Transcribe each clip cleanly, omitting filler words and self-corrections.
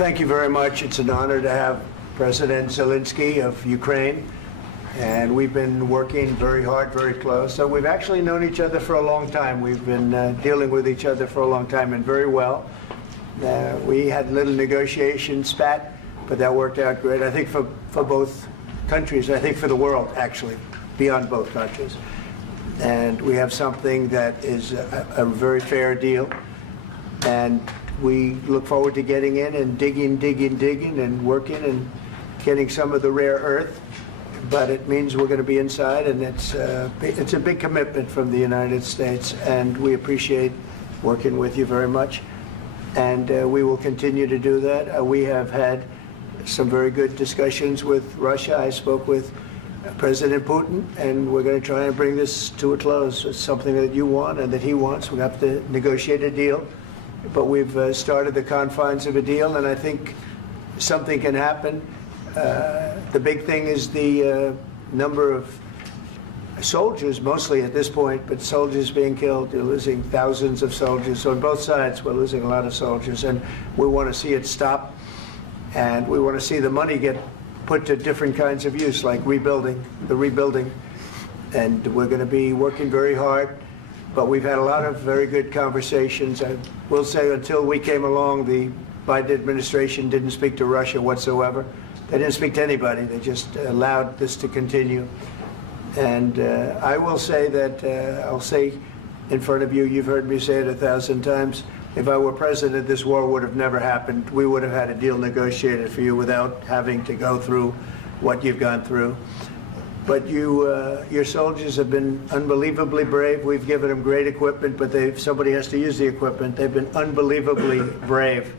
thank you very much. It's an honor to have President Zelensky of Ukraine, and we've been working very hard, very close. So we've actually known each other for a long time. We've been dealing with each other for a long time, and very well. We had a little negotiation spat, but that worked out great. I think for both countries, I think for the world, actually, beyond both countries. And we have something that is a very fair deal. And we look forward to getting in and digging and working and getting some of the rare earth. But it means we're going to be inside, and it's a big commitment from the United States, and we appreciate working with you very much. And we will continue to do that. We have had some very good discussions with Russia. I spoke with President Putin, and we're going to try and bring this to a close. It's something that you want and that he wants. We have to negotiate a deal. But we've started the confines of a deal, and I think something can happen. The big thing is the number of soldiers, mostly at this point, but soldiers being killed. You're losing thousands of soldiers. So on both sides, we're losing a lot of soldiers, and we want to see it stop. And we want to see the money get put to different kinds of use, like rebuilding. And we're going to be working very hard. But we've had a lot of very good conversations. I will say until we came along, the Biden administration didn't speak to Russia whatsoever. They didn't speak to anybody. They just allowed this to continue. And I will say that, I'll say in front of you, you've heard me say it 1,000 times, if I were president, this war would have never happened. We would have had a deal negotiated for you without having to go through what you've gone through. But your soldiers have been unbelievably brave. We've given them great equipment, but somebody has to use the equipment. They've been unbelievably brave,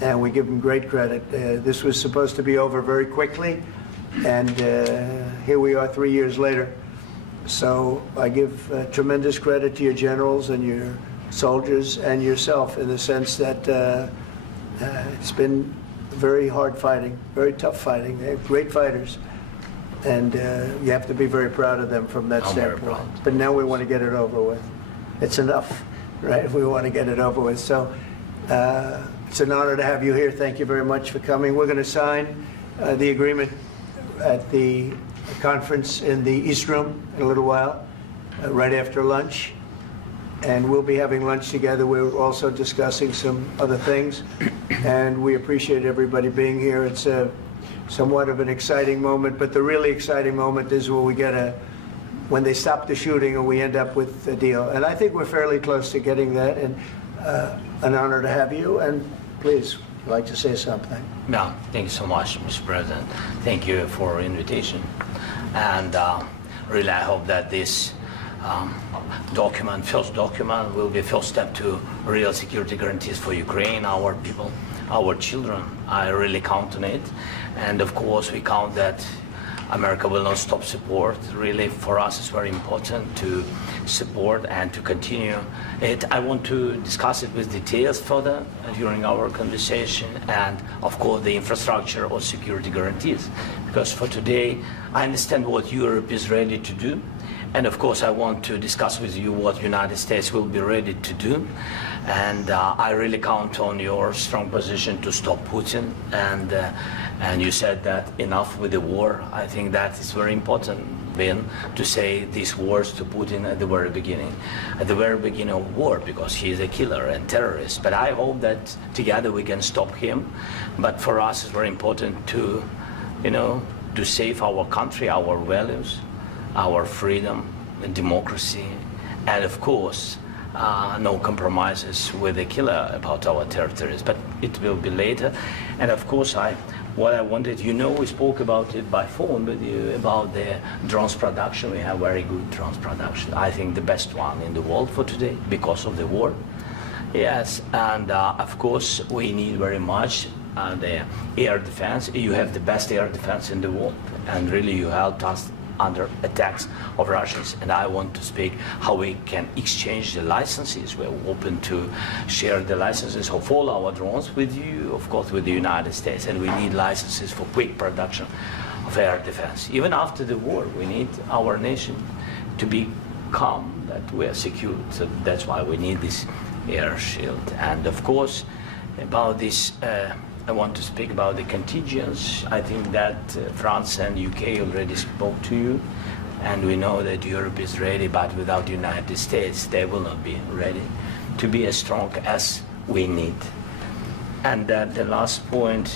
and we give them great credit. This was supposed to be over very quickly, and here we are 3 years later. So I give tremendous credit to your generals and your soldiers and yourself, in the sense that it's been very hard fighting, very tough fighting. They're great fighters. And you have to be very proud of them from that standpoint. But now we want to get it over with. It's enough, right? We want to get it over with. So it's an honor to have you here. Thank you very much for coming. We're going to sign the agreement at the conference in the East Room in a little while, right after lunch. And we'll be having lunch together. We're also discussing some other things. And we appreciate everybody being here. It's somewhat of an exciting moment, but the really exciting moment is when they stop the shooting and we end up with a deal. And I think we're fairly close to getting that, and an honor to have you. And please, I'd like to say something. Yeah, thank you so much, Mr. President. Thank you for invitation. And really, I hope that this first document, will be first step to real security guarantees for Ukraine, our people, our children. I really count on it. And of course, we count that America will not stop support. Really, for us, it's very important to support and to continue it. I want to discuss it with details further during our conversation, and of course, the infrastructure or security guarantees. Because for today, I understand what Europe is ready to do. And of course, I want to discuss with you what the United States will be ready to do. And I really count on your strong position to stop Putin. And you said that enough with the war. I think that is very important, Ben, to say these words to Putin at the very beginning of war, because he is a killer and terrorist. But I hope that together we can stop him. But for us, it's very important to, to save our country, our values, our freedom and democracy, and of course, no compromises with the killer about our territories. But it will be later. And of course, what I wanted, we spoke about it by phone with you about the drones production. We have very good drones production. I think the best one in the world for today because of the war. Yes, and of course, we need very much the air defense. You have the best air defense in the world, and really you helped us under attacks of Russians. And I want to speak how we can exchange the licenses. We're open to share the licenses of all our drones with you, of course, with the United States. And we need licenses for quick production of air defense. Even after the war, we need our nation to be calm, that we are secure. So that's why we need this air shield. And of course, about this I want to speak about the contingents. I think that France and UK already spoke to you, and we know that Europe is ready, but without the United States, they will not be ready to be as strong as we need. And the last point,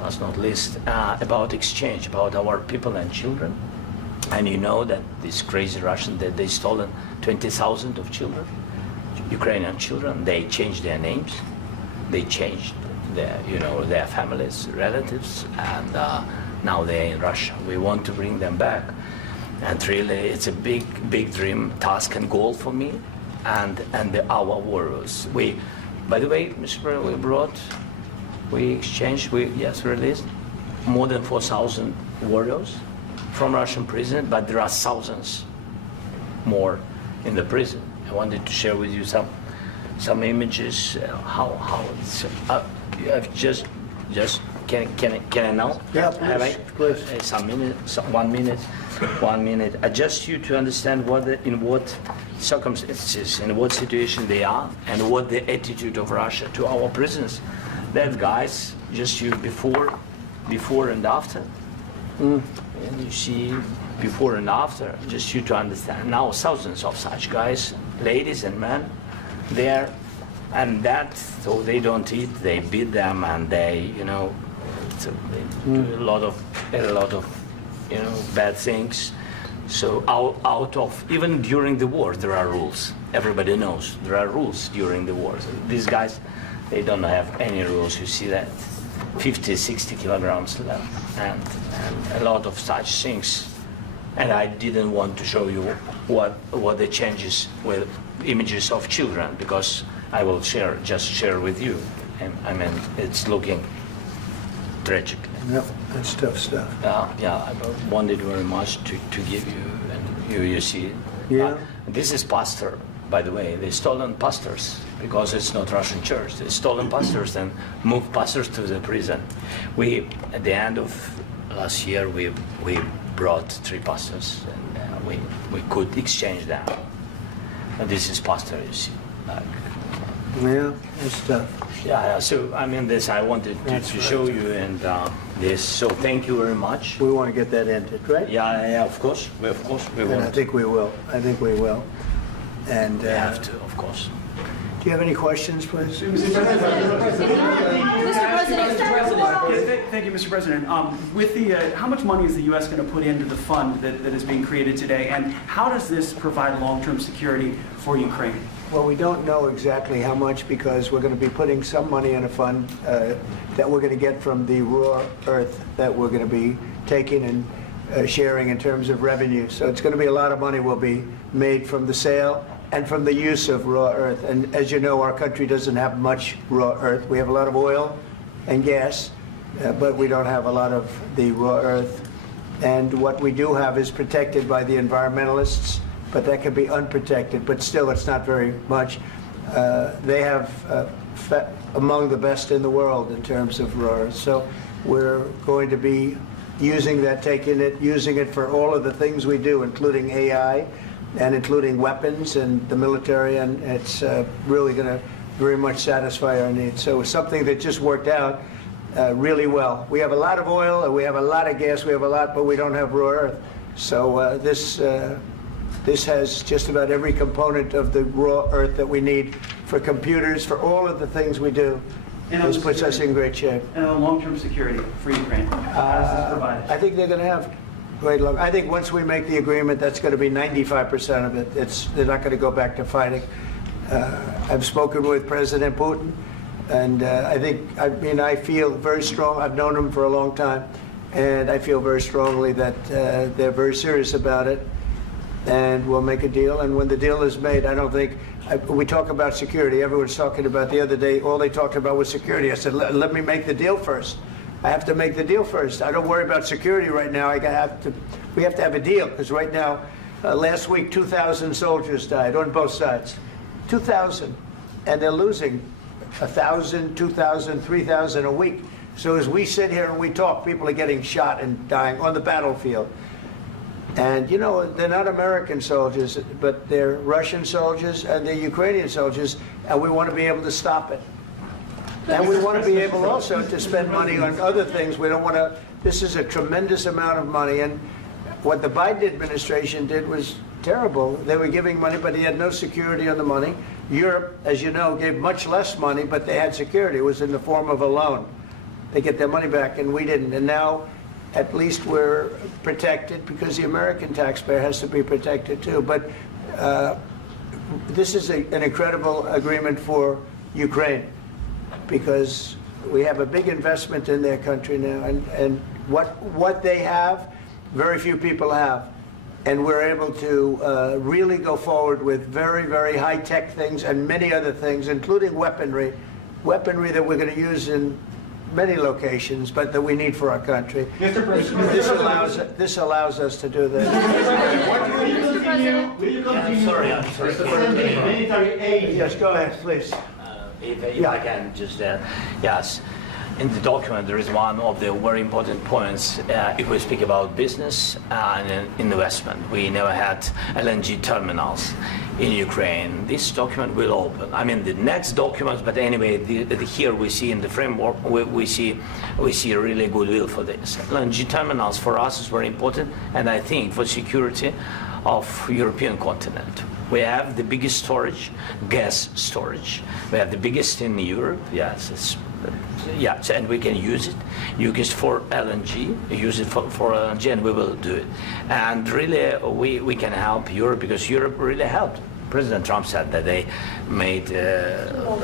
last not least, about exchange, about our people and children. And you know that these crazy Russians, that they stolen 20,000 of children, Ukrainian children. They changed their names, they changed their families, relatives, and now they're in Russia. We want to bring them back, and really, it's a big dream, task, and goal for me, and our warriors. By the way, Mr. President, we released more than 4,000 warriors from Russian prison, but there are thousands more in the prison. I wanted to share with you some images. How it's can I now? Yeah, please. One minute. I just you to understand in what circumstances, in what situation they are, and what the attitude of Russia to our prisoners. That guys, just you before and after. And you see before and after, just you to understand. Now thousands of such guys, ladies and men, there, and that, so they don't eat, they beat them, and they do a lot of bad things. So out of, even during the war, there are rules. Everybody knows there are rules during the war. So these guys, they don't have any rules. You see that 50, 60 kilograms left, and a lot of such things. And I didn't want to show you what the changes with images of children, because I will just share with you. And I mean, it's looking tragic. Yep, that's tough stuff. I wanted very much to give you, and you see. Yeah. This is pastor, by the way. They stolen pastors because it's not Russian church. They stolen pastors and moved pastors to the prison. At the end of last year, we brought 3 pastors, and we could exchange them. And this is pastor, you see. Yeah, that's tough. Yeah. So I mean, this I wanted to show you, and this. So thank you very much. We want to get that ended, right? Yeah. Of course. We And want. I think we will. And We have to, of course. do you have any questions, please? Mr. President, thank you, Mr. President. With how much money is the U.S. going to put into the fund that is being created today, and how does this provide long-term security for Ukraine? Well, we don't know exactly how much, because we're going to be putting some money in a fund that we're going to get from the raw earth that we're going to be taking and sharing in terms of revenue. So it's going to be a lot of money will be made from the sale and from the use of raw earth. And as you know, our country doesn't have much raw earth. We have a lot of oil and gas, but we don't have a lot of the raw earth. And what we do have is protected by the environmentalists, but that can be unprotected, but still it's not very much. They have among the best in the world in terms of raw earth. So we're going to be using that, using it for all of the things we do, including AI and including weapons and the military, and it's really going to very much satisfy our needs. So it's something that just worked out really well. We have a lot of oil, we have a lot of gas, we have a lot, but we don't have raw earth. So this has just about every component of the raw earth that we need for computers, for all of the things we do. This puts us in great shape. And long-term security for Ukraine, how does this provide it? I think they're going to have great luck. I think once we make the agreement, that's going to be 95% of it. They're not going to go back to fighting. I've spoken with President Putin, and I feel very strong. I've known him for a long time, and I feel very strongly that they're very serious about it, and we'll make a deal. And when the deal is made, I don't think we talk about security. Everyone's talking about the other day. All they talked about was security. I said, let me make the deal first. I have to make the deal first. I don't worry about security right now. We have to have a deal, because right now, last week, 2,000 soldiers died on both sides. 2,000, and they're losing 1,000, 2,000, 3,000 a week. So as we sit here and we talk, people are getting shot and dying on the battlefield. And you know, they're not American soldiers, but they're Russian soldiers and they're Ukrainian soldiers, and we want to be able to stop it. And we want to be able also to spend money on other things. We don't want to, this is a tremendous amount of money. And what the Biden administration did was terrible. They were giving money, but he had no security on the money. Europe, as you know, gave much less money, but they had security. It was in the form of a loan. They get their money back, and we didn't. And now, at least we're protected because the American taxpayer has to be protected too. But this is an incredible agreement for Ukraine because we have a big investment in their country now, and what they have, very few people have. And we're able to really go forward with very, very high-tech things and many other things, including weaponry that we're going to use in many locations, but that we need for our country. Mr. President, This allows us to do that. will you continue I'm sorry. sending military aid? Yes, go ahead, please. If I can just, yes. In the document, there is one of the very important points if we speak about business and investment. We never had LNG terminals in Ukraine. This document will open. I mean, the next document, but anyway, here we see in the framework, we see really goodwill for this. LNG terminals for us is very important, and I think for security of European continent. We have the biggest storage, gas storage. We have the biggest in Europe, yes. Yes, and we can use it for LNG, use it for LNG, and we will do it. And really, we can help Europe because Europe really helped. President Trump said that they made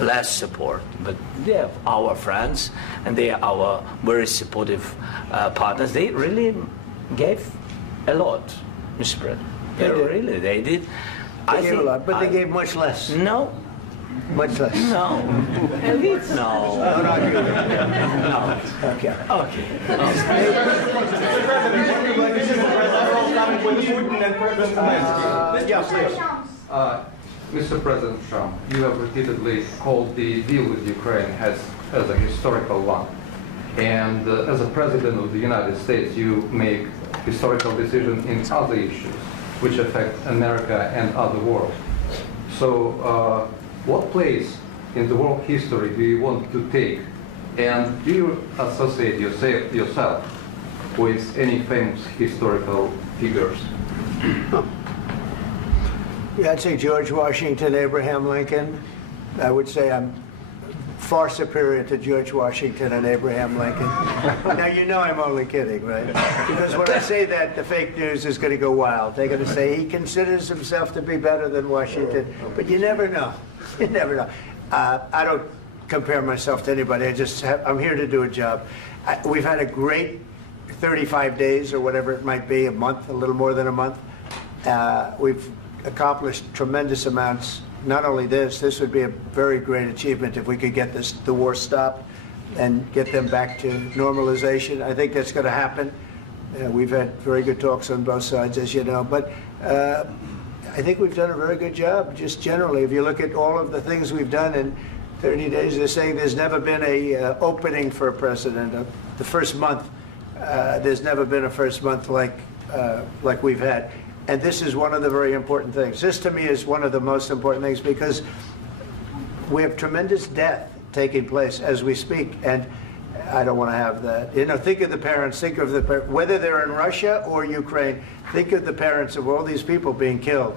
less support, but they are our friends and they are our very supportive partners. They really gave a lot, Mr. President. They did. They gave a lot, but they gave much less. No. Much less. No. Elites? No. Not you. No. Okay. Mr. President Trump, you have repeatedly called the deal with Ukraine as a historical one. And as a President of the United States, you make historical decisions in other issues which affect America and other world. So what place in the world history do you want to take? And do you associate yourself with any famous historical figures? Yeah, I'd say George Washington, Abraham Lincoln. I would say I'm far superior to George Washington and Abraham Lincoln. Now, you know I'm only kidding, right? Because when I say that, the fake news is going to go wild. They're going to say he considers himself to be better than Washington. But you never know. You never know. I don't compare myself to anybody. I'm here to do a job. We've had a great 35 days or whatever it might be, a month, a little more than a month. We've accomplished tremendous amounts. Not only this would be a very great achievement if we could get the war stopped and get them back to normalization. I think that's going to happen. We've had very good talks on both sides, as you know. But I think we've done a very good job, just generally. If you look at all of the things we've done in 30 days, they're saying there's never been a opening for a president. The first month, there's never been a first month like we've had. And this is one of the very important things. This, to me, is one of the most important things because we have tremendous death taking place as we speak, and I don't want to have that. You know, think of the parents, whether they're in Russia or Ukraine, think of the parents of all these people being killed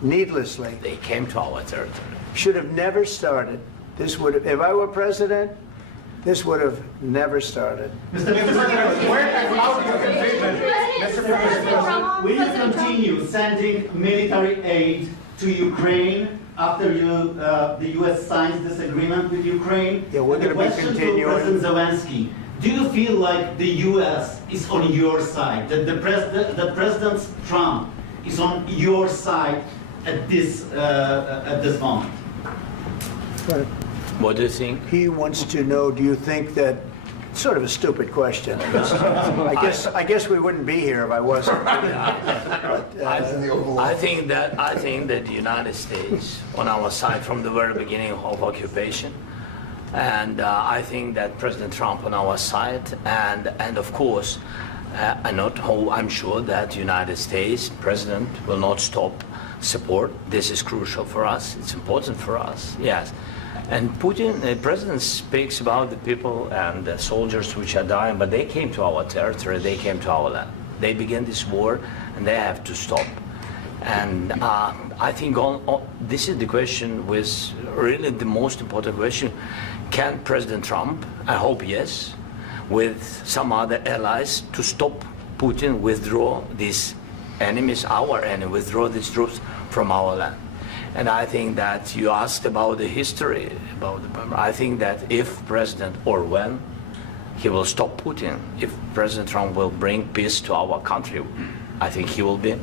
needlessly. They came to our territory. Should have never started. This would have, if I were president, this would have never started. Mr. President, where and how do you Mr. President, will you continue sending military aid to Ukraine after the U.S. signs this agreement with Ukraine? Yeah, we're going to be continuing. To President Zelensky, do you feel like the U.S. is on your side, that the President Trump is on your side at this moment? Right. What do you think? He wants to know, do you think that, sort of a stupid question. I guess we wouldn't be here if I wasn't. I think that the United States on our side from the very beginning of occupation, and I think that President Trump on our side, and of course, I'm sure that the United States President will not stop support. This is crucial for us. It's important for us. Yes. And Putin, the president speaks about the people and the soldiers which are dying, but they came to our territory, they came to our land. They began this war, and they have to stop. And I think this is the question, with really the most important question. Can President Trump, I hope yes, with some other allies, to stop Putin, withdraw these enemies, our enemy, withdraw these troops from our land? And I think that you asked about the history, I think that if President, or when, he will stop Putin, if President Trump will bring peace to our country, I think he will be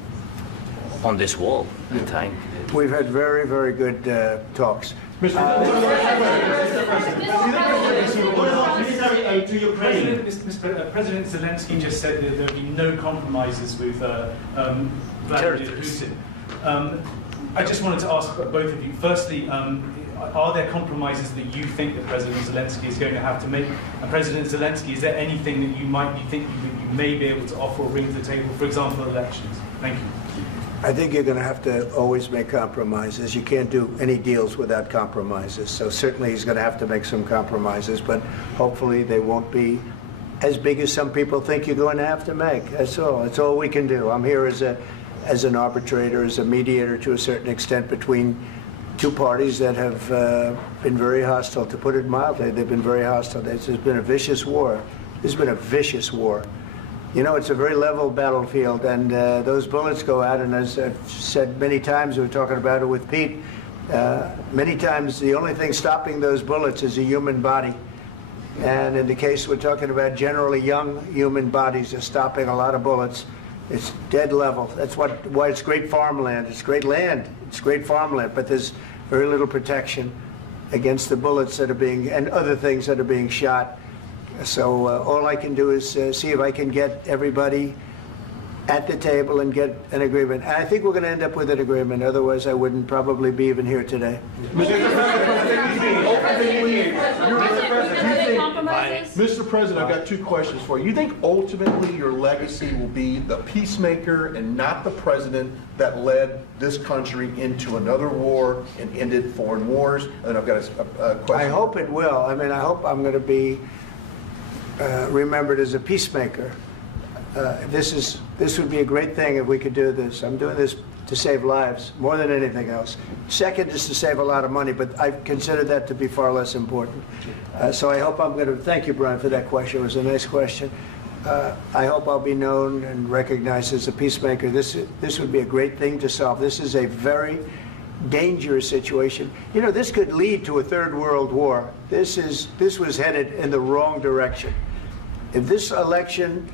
on this wall. We've had very, very good talks. What about military aid to Ukraine? President Zelensky just said that there will be no compromises with Vladimir Putin. I just wanted to ask both of you, firstly, are there compromises that you think that President Zelensky is going to have to make? And President Zelensky, is there anything that you might be thinking that you may be able to offer or bring to the table, for example, elections? Thank you. I think you're going to have to always make compromises. You can't do any deals without compromises. So certainly he's going to have to make some compromises, but hopefully they won't be as big as some people think you're going to have to make. That's all. That's all we can do. I'm here as an arbitrator, as a mediator to a certain extent between two parties that have been very hostile, to put it mildly. They've been very hostile. There's been a vicious war. There's been a vicious war. You know, it's a very level battlefield, and those bullets go out, and as I've said many times, we were talking about it with Pete, many times the only thing stopping those bullets is a human body. And in the case we're talking about, generally young human bodies are stopping a lot of bullets. It's dead level. That's why it's great farmland. It's great land. It's great farmland, but there's very little protection against the bullets that are being, and other things that are being shot. So all I can do is see if I can get everybody at the table and get an agreement. And I think we're going to end up with an agreement. Otherwise, I wouldn't probably be even here today. Mr. President, I've got two questions for you. You think ultimately your legacy will be the peacemaker and not the president that led this country into another war and ended foreign wars? And I've got a question. I hope it will. I mean, I hope I'm going to be remembered as a peacemaker. This would be a great thing if we could do this. I'm doing this to save lives more than anything else. Second is to save a lot of money, but I consider that to be far less important. So I hope I'm going to, thank you, Brian, for that question. It was a nice question. I hope I'll be known and recognized as a peacemaker. This would be a great thing to solve. This is a very dangerous situation. You know, this could lead to a third world war. This was headed in the wrong direction. If this election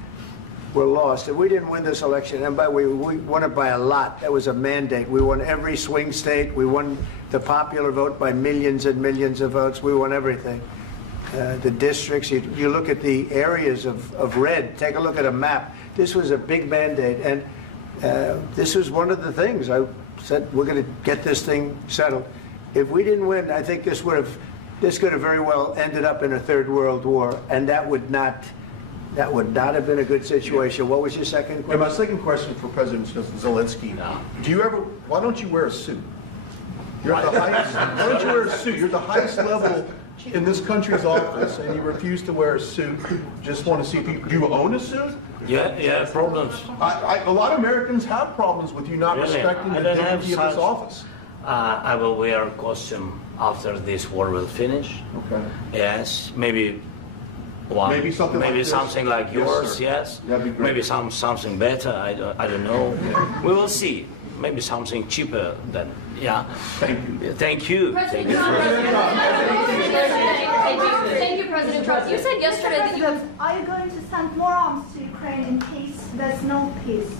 were lost, if we didn't win this election, and by the way, we won it by a lot. That was a mandate. We won every swing state. We won the popular vote by millions and millions of votes. We won everything. The districts, you look at the areas of red, take a look at a map. This was a big mandate, and this was one of the things. I said, we're going to get this thing settled. If we didn't win, I think this could have very well ended up in a third world war, and that would not have been a good situation. What was your second question? And my second question for President Zelensky, why don't you wear a suit? You're at the highest, why don't you wear a suit? You're at the highest level in this country's office, and you refuse to wear a suit. Just want to see if do you own a suit? Yeah, problems. A lot of Americans have problems with you not respecting the dignity of this office. I will wear a costume after this war will finish. Okay. Yes, maybe one. Maybe something like this? Something like yours, yes. That'd be great. Maybe something better, I don't know. We will see. Maybe something cheaper than, yeah. Thank you. Thank you. President Trump. Thank you, President Trump. You said yesterday that you have... Are you going to send more arms to Ukraine in case there's no peace?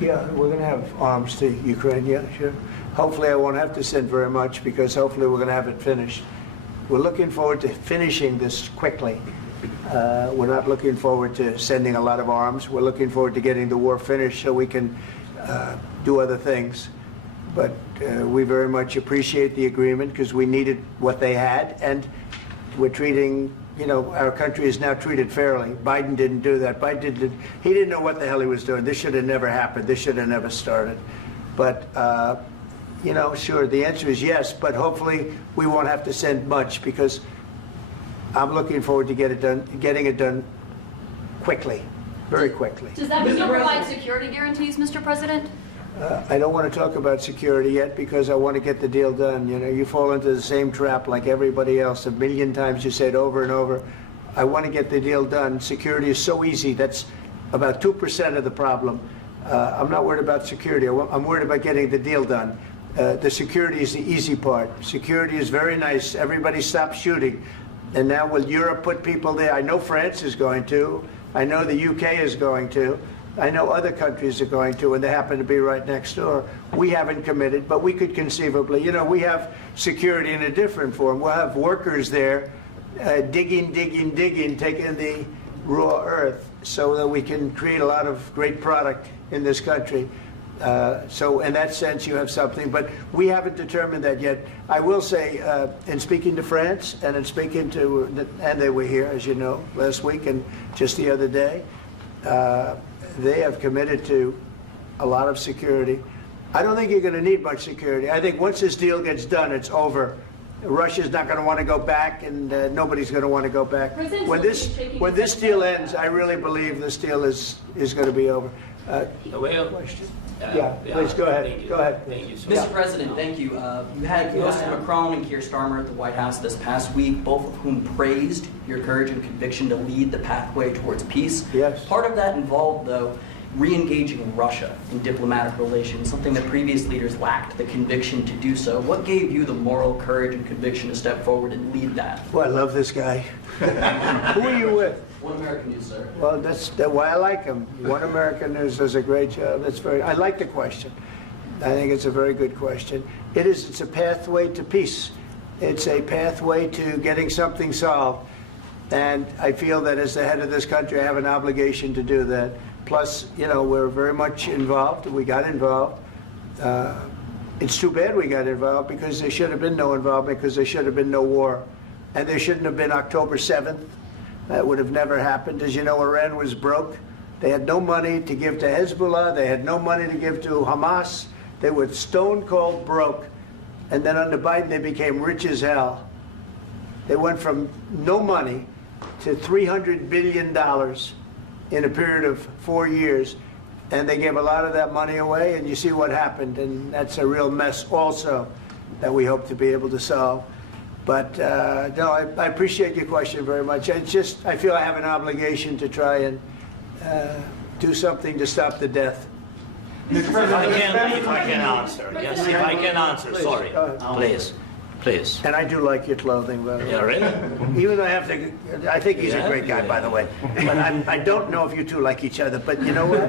Yeah, we're going to have arms to Ukraine, yeah, sure. Hopefully I won't have to send very much, because hopefully we're going to have it finished. We're looking forward to finishing this quickly. We're not looking forward to sending a lot of arms. We're looking forward to getting the war finished so we can do other things. But we very much appreciate the agreement, because we needed what they had, and we're treating, you know, our country is now treated fairly. Biden didn't do that. He didn't know what the hell he was doing. This should have never happened. This should have never started. But sure, the answer is yes, but hopefully we won't have to send much because I'm looking forward to getting it done quickly, very quickly. Does that mean you'll provide security guarantees, Mr. President? I don't want to talk about security yet because I want to get the deal done. You fall into the same trap like everybody else. 1,000,000 times you say it over and over. I want to get the deal done. Security is so easy. That's about 2% of the problem. I'm not worried about security. I'm worried about getting the deal done. The security is the easy part. Security is very nice. Everybody stopped shooting. And now will Europe put people there? I know France is going to. I know the UK is going to. I know other countries are going to, and they happen to be right next door. We haven't committed, but we could conceivably. We have security in a different form. We'll have workers there digging, taking the raw earth so that we can create a lot of great product in this country. So in that sense, you have something, but we haven't determined that yet. I will say, in speaking to France and in speaking to, and they were here, as you know, last week and just the other day, they have committed to a lot of security. I don't think you're going to need much security. I think once this deal gets done, it's over. Russia's not going to want to go back, and nobody's going to want to go back. When this deal ends, I really believe this deal is going to be over. Question? Yeah, please go ahead. Go ahead. Thank you, sir. Mr. President, thank you. You had Mr. Macron and Keir Starmer at the White House this past week, both of whom praised your courage and conviction to lead the pathway towards peace. Yes. Part of that involved, though, re-engaging Russia in diplomatic relations, something that previous leaders lacked the conviction to do so. What gave you the moral courage and conviction to step forward and lead that? Well, I love this guy. Who are you with? One American News, sir. Well, that's why I like him. One American News does a great job. I like the question. I think it's a very good question. It's a pathway to peace. It's a pathway to getting something solved. And I feel that as the head of this country, I have an obligation to do that. Plus, we're very much involved. We got involved. It's too bad we got involved because there should have been no involvement because there should have been no war. And there shouldn't have been October 7th. That would have never happened. As you know, Iran was broke. They had no money to give to Hezbollah. They had no money to give to Hamas. They were stone cold broke. And then under Biden, they became rich as hell. They went from no money to $300 billion in a period of 4 years. And they gave a lot of that money away, and you see what happened. And that's a real mess also that we hope to be able to solve. But no, I appreciate your question very much. I feel I have an obligation to try and do something to stop the death. If I can answer, yes, if I can answer, sorry, please. And I do like your clothing, by the way. Yeah, really? Even though I think he's a great guy, by the way. But I don't know if you two like each other. But you know what?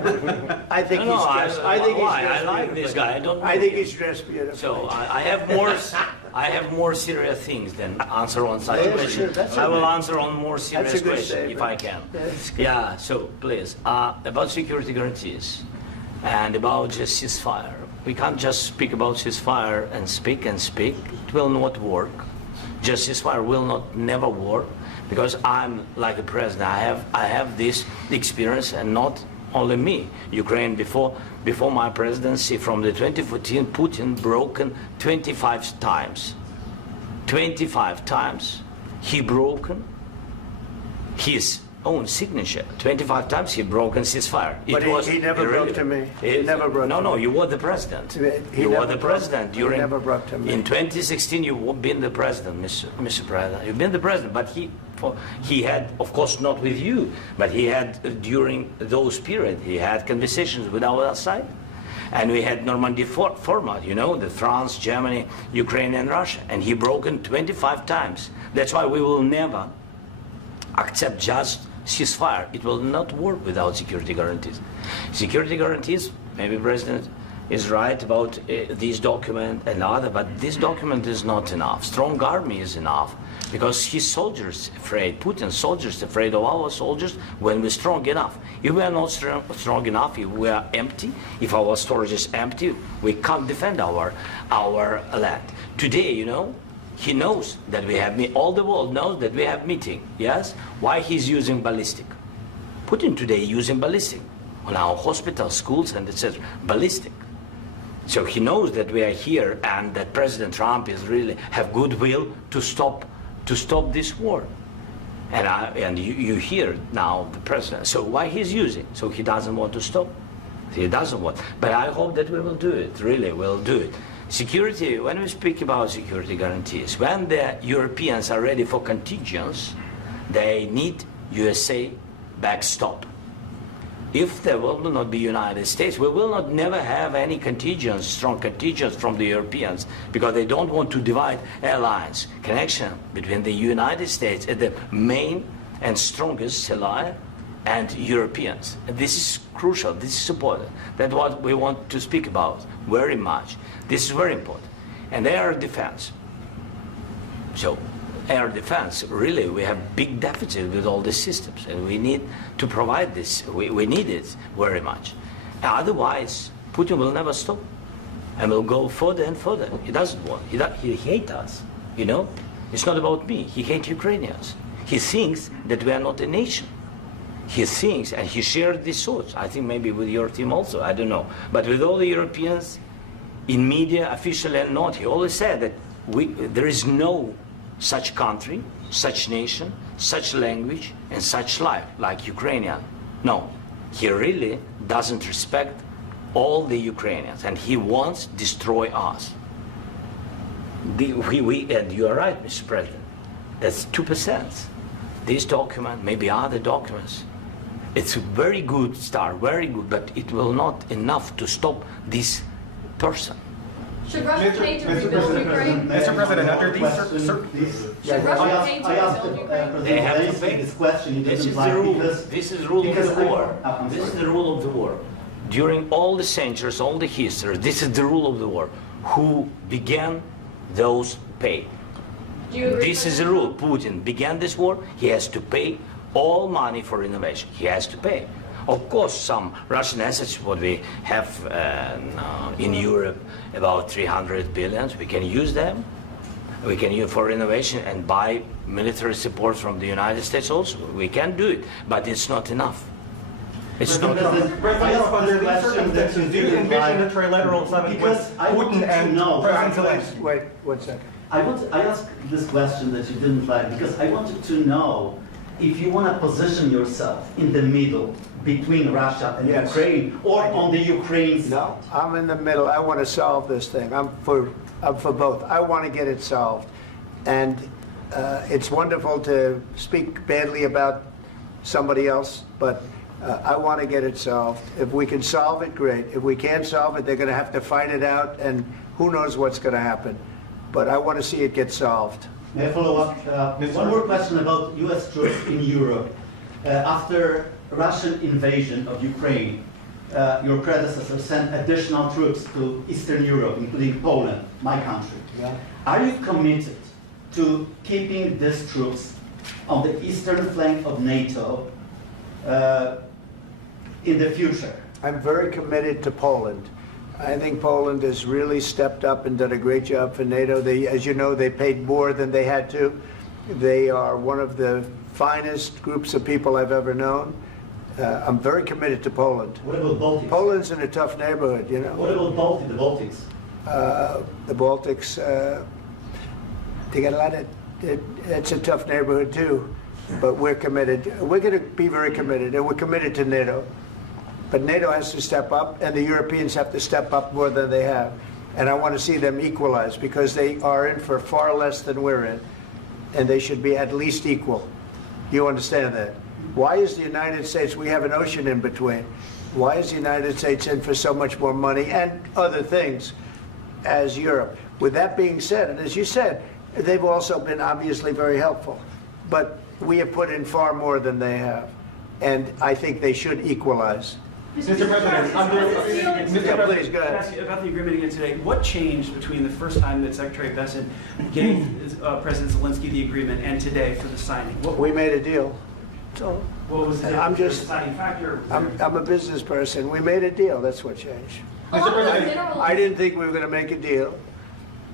I think he's dressed. I like this guy. I think he's dressed beautifully. So I have more serious things than answer on such question. I will answer on more serious question if I can. Yeah. So please, about security guarantees and about just ceasefire. We can't just speak about ceasefire and speak and speak. It will not work. Just ceasefire will never work because I'm like a president. I have this experience, and not only me. Ukraine before my presidency, from the 2014, Putin broken 25 times. 25 times he broken his own signature. 25 times he broken ceasefire. But he never broke to me. He never broke to me. No, you were the president. You were the president during. He never broke to me. In 2016, you've been the president, Mr. President. You've been the president, but he had, of course, not with you, but he had during those periods. He had conversations with our side, and we had Normandy format. The France, Germany, Ukraine, and Russia, and he broken 25 times. That's why we will never accept just ceasefire. It will not work without security guarantees. Security guarantees, maybe President is right about this document and other, but this document is not enough. Strong army is enough because his soldiers afraid, Putin's soldiers afraid of our soldiers when we're strong enough. If we are not strong enough, if we are empty, if our storage is empty, we can't defend our land. Today, he knows that we have all the world knows that we have meeting. Yes? Why he's using ballistic? Putin today using ballistic on our hospitals, schools, and etc. Ballistic. So he knows that we are here and that President Trump is really have goodwill to stop this war. And you hear now the president. So why he's using? So he doesn't want to stop. He doesn't want. But I hope that we will do it. Really, we'll do it. Security. When we speak about security guarantees, when the Europeans are ready for contingents, they need USA backstop. If there will not be United States, we will not never have any contingents, strong contingents from the Europeans, because they don't want to divide alliance connection between the United States as the main and strongest ally and Europeans. And this is crucial, this is important. That's what we want to speak about very much. This is very important. And air defense. So air defense, really, we have big deficit with all these systems, and we need to provide this. We need it very much. Otherwise, Putin will never stop, and will go further and further. He doesn't want. He hates us. You know, it's not about me. He hates Ukrainians. He thinks that we are not a nation. He thinks, and he shared these thoughts. I think maybe with your team also. I don't know, but with all the Europeans, in media, officially and not, he always said that there is no such country, such nation, such language, and such life like Ukrainian. No, he really doesn't respect all the Ukrainians, and he wants to destroy us. And you are right, Mr. President. That's 2%. This document, maybe other documents, it's a very good start, very good, but it will not enough to stop this person. Should Russia pay to rebuild Ukraine? Mr. President, under these Should Russia pay to They rebuild Ukraine? have to pay. this question. This is the rule. This is the rule of the war. This is the rule of the war. During all the centuries, all the history, this is the rule of the war. Who began, those pay. Do you agree This with is the that? rule. Putin began this war. He has to pay all money for innovation. He has to pay. Of course, some Russian assets, what we have in Europe, about 300 billion, we can use them. We can use for innovation and buy military support from the United States also. We can do it, but it's not enough. It's not enough. President, under these circumstances, do you envision a trilateral summit with Putin and President Zelensky? Wait 1 second. I asked this question that you didn't like because I wanted to know if you want to position yourself in the middle between Russia and Yes. Ukraine, or on the Ukraine side. No, I'm in the middle. I want to solve this thing. I'm for both. I want to get it solved. And it's wonderful to speak badly about somebody else, but I want to get it solved. If we can solve it, great. If we can't solve it, they're going to have to fight it out, and who knows what's going to happen. But I want to see it get solved. May I follow up? One more question about U.S. troops in Europe. After Russian invasion of Ukraine, your predecessor sent additional troops to Eastern Europe, including Poland, my country. Yeah. Are you committed to keeping these troops on the eastern flank of NATO in the future? I'm very committed to Poland. I think Poland has really stepped up and done a great job for NATO. They, as you know, they paid more than they had to. They are one of the finest groups of people I've ever known. I'm very committed to Poland. What about Baltics? Poland's in a tough neighborhood, you know. What about the Baltics? The Baltics, they got a lot of, it's a tough neighborhood too, but we're committed. We're going to be very committed, and we're committed to NATO. But NATO has to step up, and the Europeans have to step up more than they have. And I want to see them equalize, because they are in for far less than we're in, and they should be at least equal. You understand that? Why is the United States, we have an ocean in between, why is the United States in for so much more money and other things as Europe? With that being said, and as you said, they've also been obviously very helpful, but we have put in far more than they have, and I think they should equalize. Mr. President, Yeah, please, go ahead. Ask you about the agreement again today. What changed between the first time that Secretary Bessent gave President Zelensky the agreement and today for the signing? We made a deal. So What was the I'm just- deciding factor? I'm a business person. We made a deal. That's what changed. Along with mineral- I didn't think we were going to make a deal,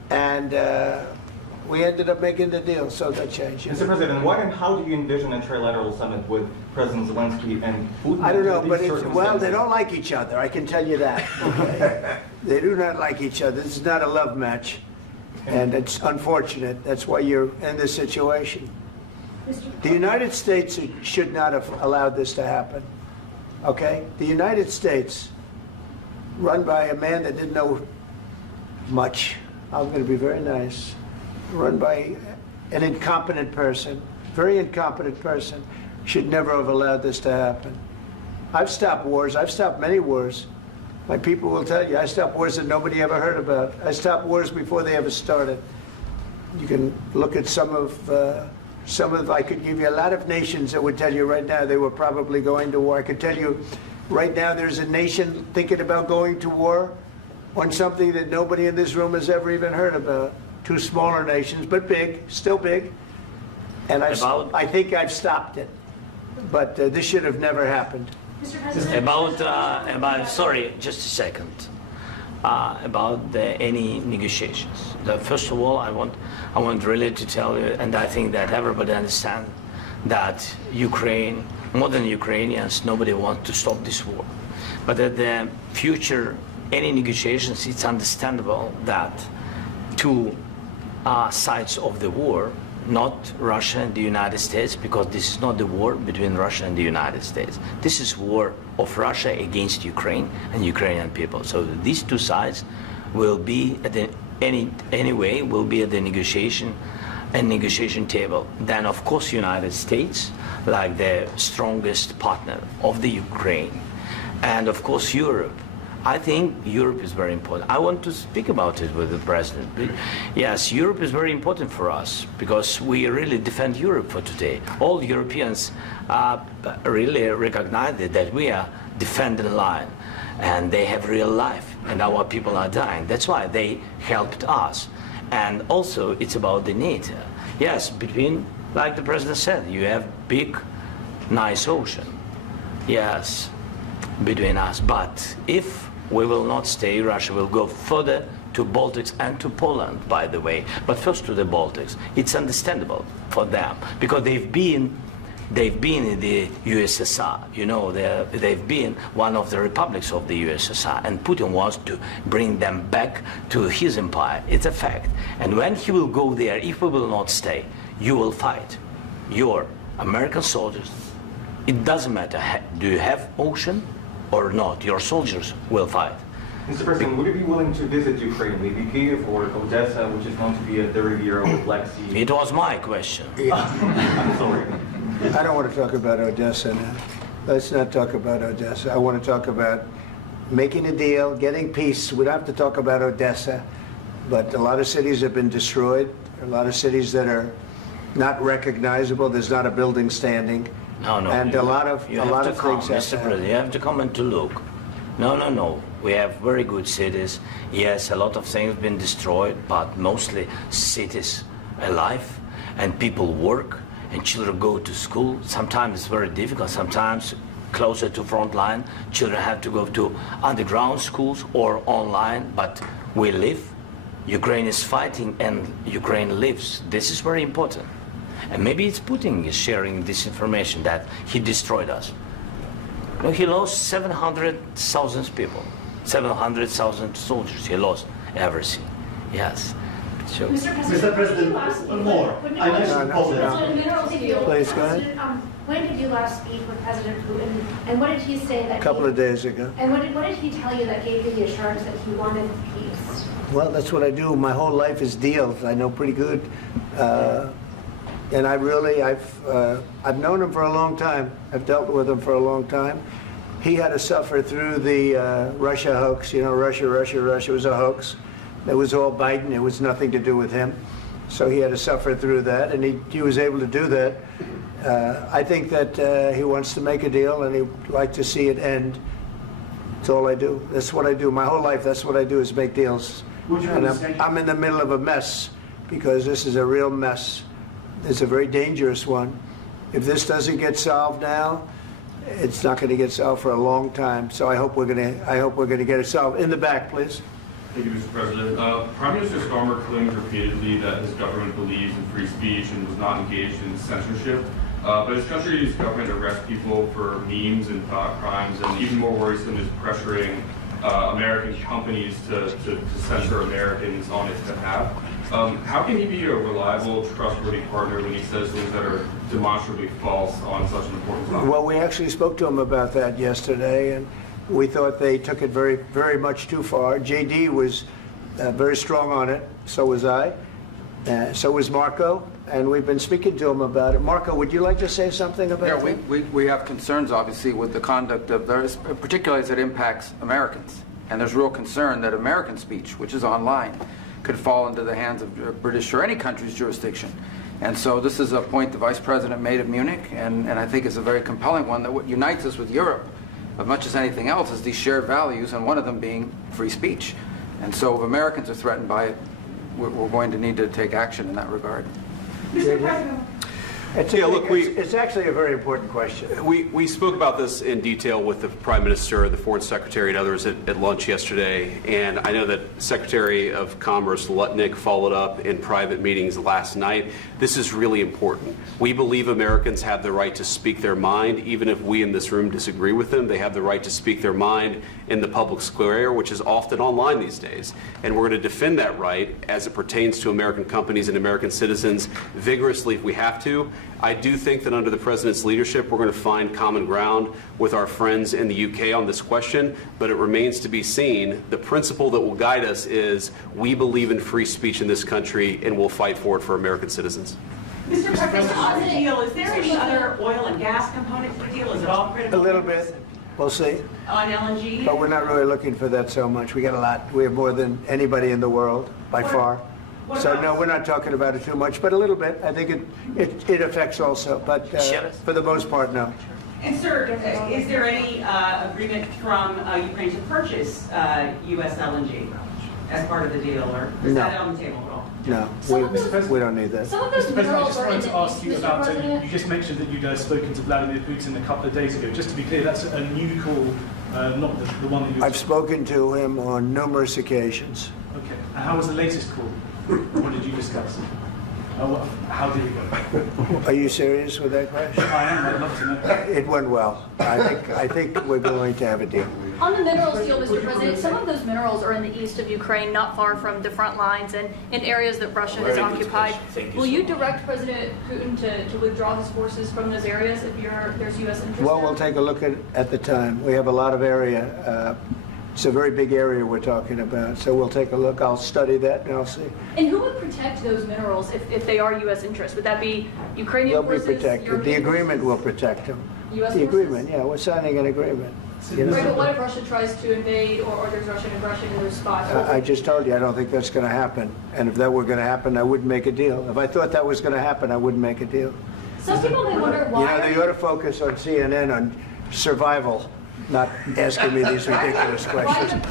and We ended up making the deal, so that changed. Mr. President, what and how do you envision a trilateral summit with President Zelensky and Putin? I don't know, under but these well, they circumstances? don't like each other, I can tell you that. Okay? They do not like each other. This is not a love match, and it's unfortunate. That's why you're in this situation. The United States should not have allowed this to happen, okay? The United States, run by a man that didn't know much, I'm going to be very nice, run by an incompetent person, very incompetent person, should never have allowed this to happen. I've stopped wars. I've stopped many wars. My people will tell you, I stopped wars that nobody ever heard about. I stopped wars before they ever started. You can look at some of, I could give you a lot of nations that would tell you right now they were probably going to war. I could tell you right now there's a nation thinking about going to war on something that nobody in this room has ever even heard about. Two smaller nations, but big, still big. And I think I've stopped it. But this should have never happened. Mr. President, Sorry, just a second. About any negotiations. First of all, I want really to tell you, and I think that everybody understands that Ukraine, modern Ukrainians, nobody wants to stop this war. But at the future, any negotiations, it's understandable that two sides of the war, not Russia and the United States, because this is not the war between Russia and the United States. This is war of Russia against Ukraine and Ukrainian people. So these two sides will be at the anyway will be at the negotiation table. Then of course United States, like the strongest partner of the Ukraine, and of course Europe. I think Europe is very important. I want to speak about it with the president. Yes, Europe is very important for us because we really defend Europe for today. All Europeans really recognize that we are defending line and they have real life and our people are dying. That's why they helped us. And also it's about the NATO. Yes, between, like the president said, you have big, nice ocean. Yes, between us. But if we will not stay, Russia will go further to Baltics and to Poland, by the way. But first to the Baltics. It's understandable for them because they've been in the USSR. You know, they've been one of the republics of the USSR, and Putin wants to bring them back to his empire. It's a fact. And when he will go there, if we will not stay, you will fight. Your American soldiers, it doesn't matter, do you have ocean or not, your soldiers will fight. Mr. President, would you be willing to visit Ukraine, maybe Kyiv or Odessa, which is going to be at the Riviera with Black Sea? It was my question. I'm sorry. I don't want to talk about Odessa now. Let's not talk about Odessa. I want to talk about making a deal, getting peace. We don't have to talk about Odessa, but a lot of cities have been destroyed. There are a lot of cities that are not recognizable. There's not a building standing. No. And a lot of things have Mr. President, you have to come and to look. No. We have very good cities. Yes, a lot of things have been destroyed, but mostly cities alive, and people work, and children go to school. Sometimes it's very difficult. Sometimes closer to front line, children have to go to underground schools or online, but we live. Ukraine is fighting, and Ukraine lives. This is very important. And maybe it's Putin is sharing this information that he destroyed us. You know, he lost 700,000 people, 700,000 soldiers. He lost everything. Yes. So, Mr. President, one more. I mentioned Poland. Please, go ahead. When did you last speak with President Putin, and what did he say that? A couple of days ago. And what did he tell you that gave you the assurance that he wanted peace? Well, that's what I do. My whole life is deals. I know pretty good. And I've known him for a long time. I've dealt with him for a long time. He had to suffer through the Russia hoax. You know, Russia was a hoax. It was all Biden. It was nothing to do with him. So he had to suffer through that, and he was able to do that. I think that he wants to make a deal, and he'd like to see it end. That's all I do. That's what I do. My whole life, that's what I do, is make deals. And I'm in the middle of a mess, because this is a real mess. It's a very dangerous one. If this doesn't get solved now, it's not going to get solved for a long time. So I hope we're going to get it solved. In the back, please. Thank you, Mr. President. Prime Minister Starmer claimed repeatedly that his government believes in free speech and was not engaged in censorship. But his country's government arrests people for memes and thought crimes, and even more worrisome is pressuring American companies to censor Americans on its behalf. How can he be a reliable, trustworthy partner when he says things that are demonstrably false on such an important topic? Well, we actually spoke to him about that yesterday, and we thought they took it very, very much too far. JD was very strong on it. So was I. So was Marco. And we've been speaking to him about it. Marco, would you like to say something about that? We have concerns, obviously, with the conduct of those, particularly as it impacts Americans. And there's real concern that American speech, which is online, could fall into the hands of British or any country's jurisdiction. And so this is a point the Vice President made of Munich, and I think it's a very compelling one, that what unites us with Europe, as much as anything else, is these shared values, and one of them being free speech. And so if Americans are threatened by it, we're going to need to take action in that regard. Mr. President. It's actually a very important question. We spoke about this in detail with the Prime Minister, the Foreign Secretary, and others at lunch yesterday. And I know that Secretary of Commerce Lutnick followed up in private meetings last night. This is really important. We believe Americans have the right to speak their mind, even if we in this room disagree with them. They have the right to speak their mind in the public square, which is often online these days. And we're going to defend that right as it pertains to American companies and American citizens vigorously if we have to. I do think that under the President's leadership, we're going to find common ground with our friends in the UK on this question, but it remains to be seen. The principle that will guide us is we believe in free speech in this country, and we'll fight for it for American citizens. Mr. President, on the deal, is there any other oil and gas component to the deal? Is it all critical? A little bit. We'll see. On LNG? But we're not really looking for that so much. We got a lot. We have more than anybody in the world, by far. So no, we're not talking about it too much, but a little bit. I think it affects also, but for the most part, no. And sir, is there any agreement from Ukraine to purchase U.S. LNG as part of the deal, or is that on the table at all? No, we don't need that. Mr. President, I just wanted to ask you about, you just mentioned that you'd spoken to Vladimir Putin a couple of days ago. Just to be clear, that's a new call, not the one that you... I've spoken to him on numerous occasions. Okay, and how was the latest call? What did you discuss? How did it go? Are you serious with that question? I am. I'd love to know. It went well. I think we're going to have a deal. On the minerals deal, Mr. President, some of those minerals are in the east of Ukraine, not far from the front lines and in areas that Russia has occupied. Will you direct President Putin to withdraw his forces from those areas if there's U.S. interest? Well, we'll take a look at the time. We have a lot of area. It's a very big area we're talking about, so we'll take a look. I'll study that and I'll see. And who would protect those minerals if they are U.S. interests? Would that be Ukrainian forces? They'll be protected. European The agreement will protect them. U.S. The forces? agreement, yeah, we're signing an agreement. Right, but what if Russia tries to invade or there's Russian aggression in those spots? I just told you, I don't think that's going to happen. And if that were going to happen, I wouldn't make a deal. If I thought that was going to happen, I wouldn't make a deal. Some people may wonder why... You know, they ought to focus on CNN on survival, not asking me these ridiculous questions.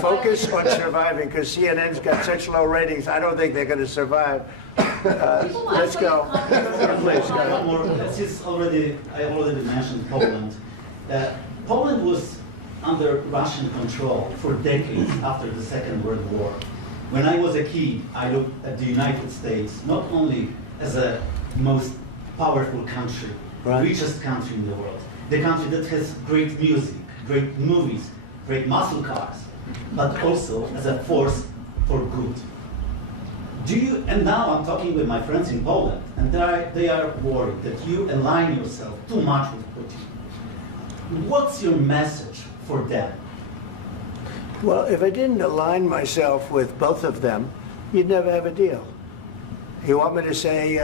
Focus on surviving, because CNN's got such low ratings, I don't think they're going to survive. Let's go. Please, go ahead. I already mentioned Poland. Poland was under Russian control for decades after the Second World War. When I was a kid, I looked at the United States not only as a most powerful country, richest country in the world, the country that has great music, great movies, great muscle cars, but also as a force for good. And now I'm talking with my friends in Poland, and they are worried that you align yourself too much with Putin. What's your message for them? Well, if I didn't align myself with both of them, you'd never have a deal. You want me to say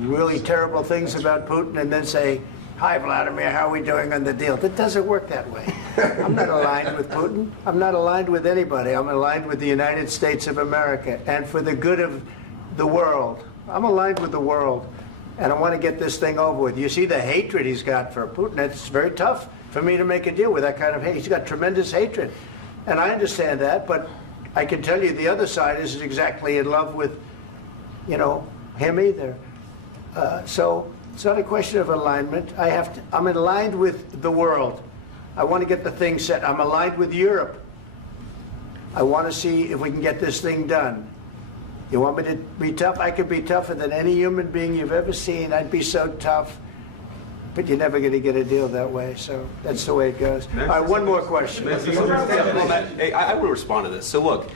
really terrible things about Putin and then say, "Hi, Vladimir, how are we doing on the deal?" That doesn't work that way. I'm not aligned with Putin. I'm not aligned with anybody. I'm aligned with the United States of America and for the good of the world. I'm aligned with the world, and I want to get this thing over with. You see the hatred he's got for Putin. It's very tough for me to make a deal with that kind of hate. He's got tremendous hatred, and I understand that, but I can tell you the other side isn't exactly in love with, him either. So it's not a question of alignment. I'm aligned with the world. I want to get the thing set. I'm aligned with Europe. I want to see if we can get this thing done. You want me to be tough? I could be tougher than any human being you've ever seen. I'd be so tough. But you're never going to get a deal that way, so that's the way it goes. All right, one more question. Hey, I want to respond to this. So look,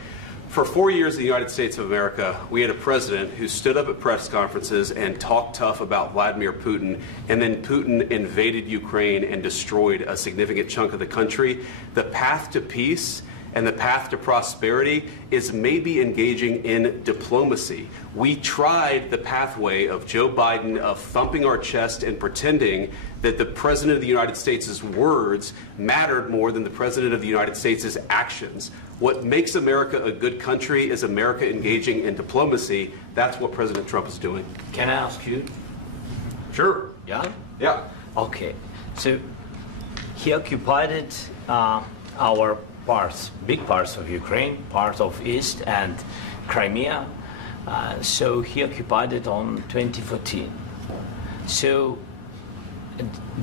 for 4 years in the United States of America, we had a president who stood up at press conferences and talked tough about Vladimir Putin, and then Putin invaded Ukraine and destroyed a significant chunk of the country. The path to peace and the path to prosperity is maybe engaging in diplomacy. We tried the pathway of Joe Biden of thumping our chest and pretending that the President of the United States' words mattered more than the President of the United States' actions. What makes America a good country is America engaging in diplomacy. That's what President Trump is doing. Can I ask you? Sure. Yeah? Yeah. Okay. So he occupied our parts, big parts of Ukraine, part of East and Crimea. So he occupied it on 2014. So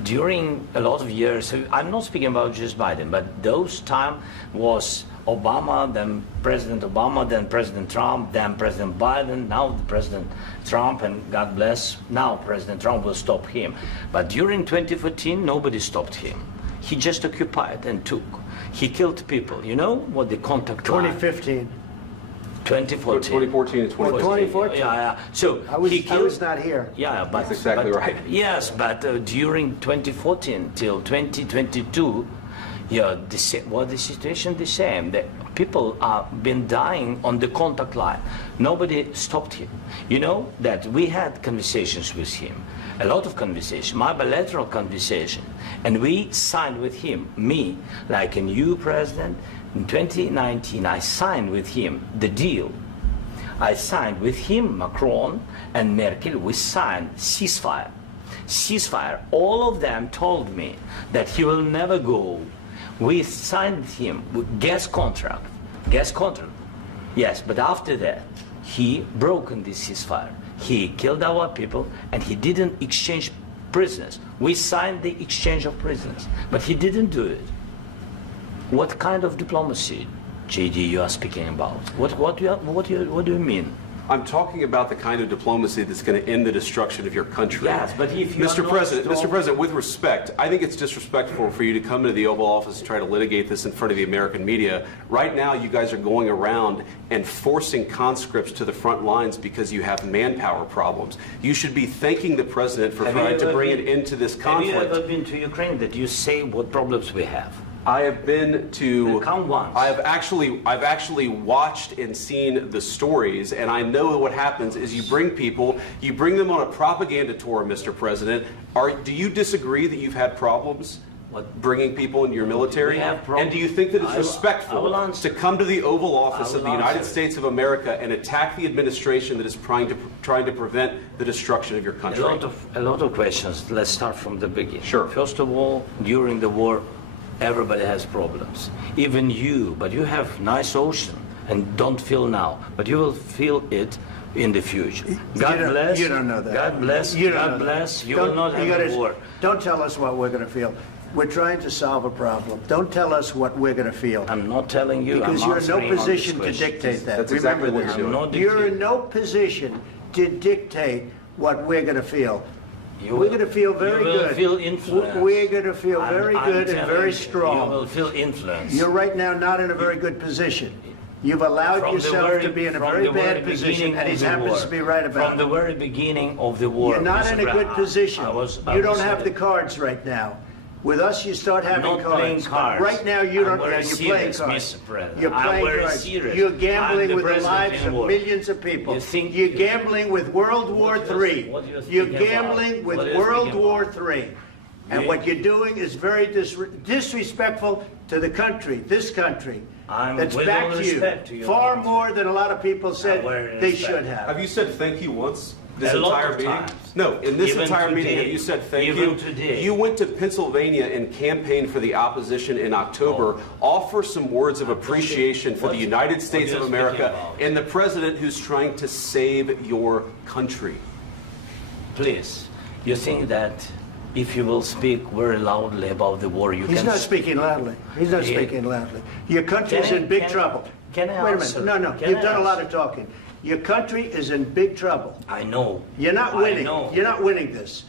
during a lot of years, so I'm not speaking about just Biden, but those time was Obama, then President Obama, then President Trump, then President Biden, now President Trump, and God bless, now President Trump will stop him. But during 2014, nobody stopped him. He just occupied and took. He killed people. You know what the contact 2015. 2014. 2014 and 2014. 2014. Yeah. So I was not here. Yeah, but that's exactly right. Yes, but during 2014 till 2022, yeah, the situation the same. The people have been dying on the contact line. Nobody stopped him. You know that we had conversations with him, a lot of conversations, my bilateral conversation, and we signed with him, me, like a new president. In 2019, I signed with him the deal. I signed with him, Macron and Merkel, we signed ceasefire. Ceasefire. All of them told me that he will never go. We signed with him with gas contract. Gas contract. Yes, but after that, he broken this ceasefire. He killed our people and he didn't exchange prisoners. We signed the exchange of prisoners, but he didn't do it. What kind of diplomacy, JD, you are speaking about? What do you mean? I'm talking about the kind of diplomacy that's going to end the destruction of your country. Yes, but if you Mr. President, with respect, I think it's disrespectful for you to come into the Oval Office and try to litigate this in front of the American media. Right now, you guys are going around and forcing conscripts to the front lines because you have manpower problems. You should be thanking the President for trying to bring it into this conflict. Have you ever been to Ukraine that you say what problems we have? I have been to. Count once. I've actually watched and seen the stories, and I know what happens is you bring people, you bring them on a propaganda tour, Mr. President. Do you disagree that you've had problems bringing people into your military? And do you think that it's respectful to come to the Oval Office of the United States of America and attack the administration that is trying to prevent the destruction of your country? A lot of questions. Let's start from the beginning. Sure. First of all, during the war, everybody has problems. Even you, but you have nice ocean and don't feel now, but you will feel it in the future. God bless. You don't know that. God bless. God bless. You will not have a war. Don't tell us what we're going to feel. We're trying to solve a problem. Don't tell us what we're going to feel. I'm not telling you. Because you're in no position to dictate that. That's exactly what you're doing. You're in no position to dictate what we're going to feel. We're going to feel very good. You will feel influenced. We're going to feel very good and very strong. You will feel influenced. You're right now not in a very good position. You've allowed yourself to be in a very bad position, and he happens to be right about it. From the very beginning of the war. You're not in a good position. You don't have the cards right now. With us, you start having cards. Right now, you don't. You're playing cards. You're playing cards. You're gambling with the lives of millions of people. You're gambling with World War III. You're gambling with World War III. And what you're doing is very disrespectful to the country, this country. That's back to you. Far more than a lot of people said they should have. Have you said thank you once? This entire meeting? No, in this entire meeting, have you said thank you? You went to Pennsylvania and campaigned for the opposition in October. Offer some words of appreciation for the United States of America and the president who's trying to save your country. Please, you think that if you will speak very loudly about the war, you can... He's not speaking loudly. He's not speaking loudly. Your country's in big trouble. Can I Wait a answer? minute. No, Can you've I done a lot answer? of talking. Your country is in big trouble. I know. You're not I winning. know. You're not winning this.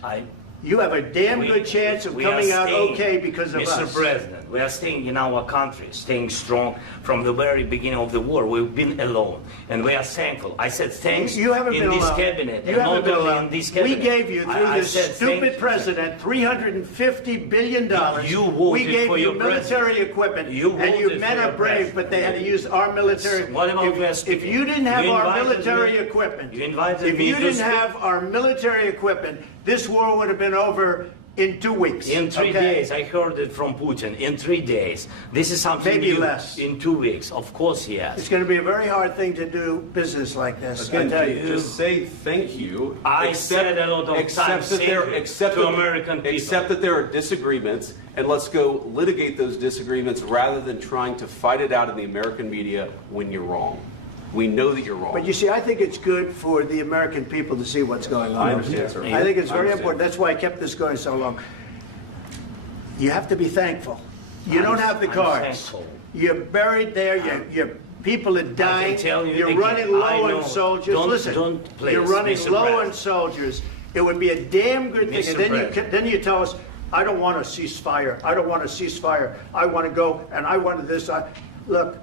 You have a damn good chance of coming out okay because of us. Mr. President, we are staying in our country, staying strong from the very beginning of the war. We've been alone, and we are thankful. I said thanks You haven't in been this alone. cabinet, You and haven't not been only alone. in this cabinet. We gave you, through I this said stupid president, $350 billion. You voted we gave for you your military president. equipment, You and you voted men for are your brave, president. but they had to use our military. What about you If you didn't have You our invited military me- equipment, You invited if me you to didn't speak. have our military equipment, this war would have been over in 2 weeks. In 3 okay? days, I heard it from Putin. In 3 days, this is something Maybe new. less. In 2 weeks, of course, yes. It's going to be a very hard thing to do business like this. Again, I tell you. just say thank you. I said a lot of times thank you to American people. Accept that there are disagreements, and let's go litigate those disagreements rather than trying to fight it out in the American media when you're wrong. We know that you're wrong. But you see, I think it's good for the American people to see what's going on. I understand, sir. I think it's I very understand. important. That's why I kept this going so long. You have to be thankful. You don't have the I'm cards. thankful. You're buried there. Your people are dying. tell you You're again, running low I know. on soldiers. Listen, Please, you're running Mr. low President. on soldiers. It would be a damn good thing. Mr. And then President. then you tell us, I don't want a ceasefire. I don't want a ceasefire. I want to go and I want this. Look,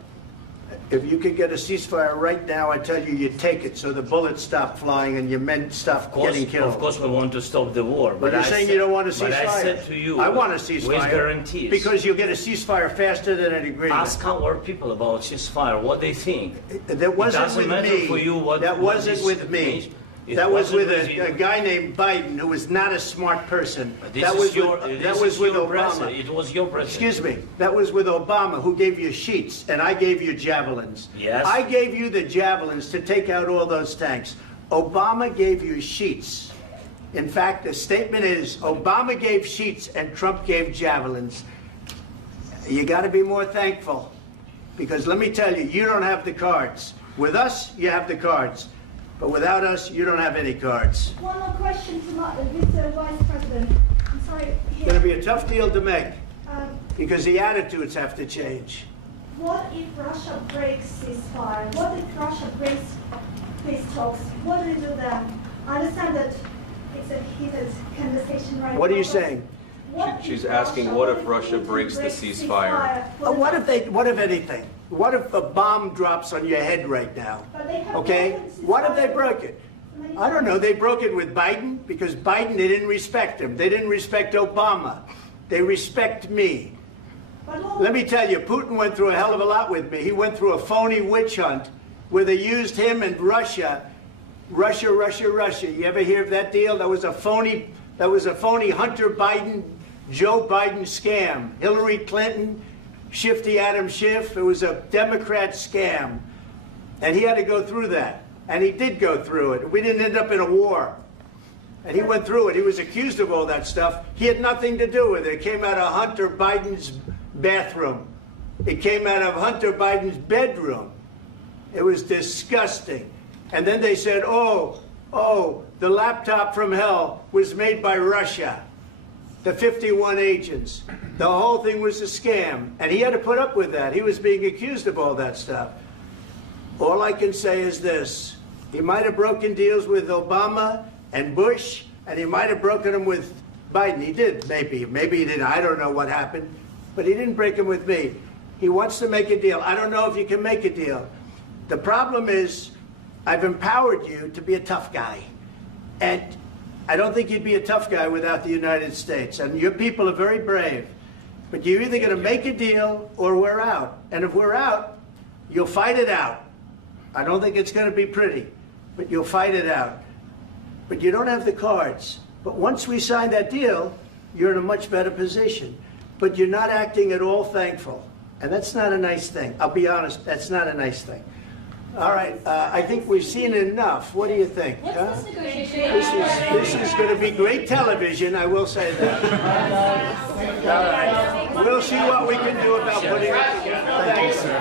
if you could get a ceasefire right now, I tell you, you take it so the bullets stop flying and your men stop getting killed. Of course, we want to stop the war. But you're I saying said- you don't want a ceasefire. But I said to you, I want a ceasefire. with guarantees. Because you'll get a ceasefire faster than an agreement. Ask our people about ceasefire, what they think. That wasn't it doesn't with matter me. for you what That what wasn't this with me. means. It That was wasn't with you. a guy named Biden who was not a smart person. This That is was your- with, this that is was with your Obama. president. It was your president. Excuse me. That was with Obama, who gave you sheets, and I gave you javelins. Yes. I gave you the javelins to take out all those tanks. Obama gave you sheets. In fact, the statement is Obama gave sheets and Trump gave javelins. You got to be more thankful, because let me tell you, you don't have the cards. With us, you have the cards. But without us, you don't have any cards. One more question to Mr. Vice President. I'm sorry. It's going to be a tough deal to make, Um, because the attitudes have to change. What if Russia breaks ceasefire? What if Russia breaks peace talks? What do we do then? I understand that it's a heated conversation right now. What are you but saying? what She's if asking, Russia- what if Russia Putin breaks the breaks ceasefire? What if anything? What if a bomb drops on your head right now? But they have Okay? broken ceasefire. What if they broke it? I don't know. They broke it with Biden, because Biden, they didn't respect him. They didn't respect Obama. They respect me. Let me tell you, Putin went through a hell of a lot with me. He went through a phony witch hunt where they used him and Russia. Russia. You ever hear of that deal? That was a phony Hunter Biden, Joe Biden scam. Hillary Clinton, Shifty Adam Schiff. It was a Democrat scam. And he had to go through that. And he did go through it. We didn't end up in a war. And he went through it. He was accused of all that stuff. He had nothing to do with it. It came out of Hunter Biden's bathroom. It came out of Hunter Biden's bedroom. It was disgusting. And then they said, oh, the laptop from hell was made by Russia. The 51 agents. The whole thing was a scam. And he had to put up with that. He was being accused of all that stuff. All I can say is this. He might have broken deals with Obama and Bush, and he might have broken them with Biden. He did, maybe. Maybe he didn't. I don't know what happened. But he didn't break them with me. He wants to make a deal. I don't know if you can make a deal. The problem is, I've empowered you to be a tough guy. And I don't think you'd be a tough guy without the United States. And your people are very brave. But you're either going to make a deal or we're out. And if we're out, you'll fight it out. I don't think it's going to be pretty, but you'll fight it out. But you don't have the cards. But once we sign that deal, you're in a much better position. But you're not acting at all thankful. And that's not a nice thing. I'll be honest, that's not a nice thing. All right, I think we've seen enough. What do you think? What's this negotiation? This is going to be great television, I will say that. All right. We'll see what we can do about putting it together. Thanks, sir.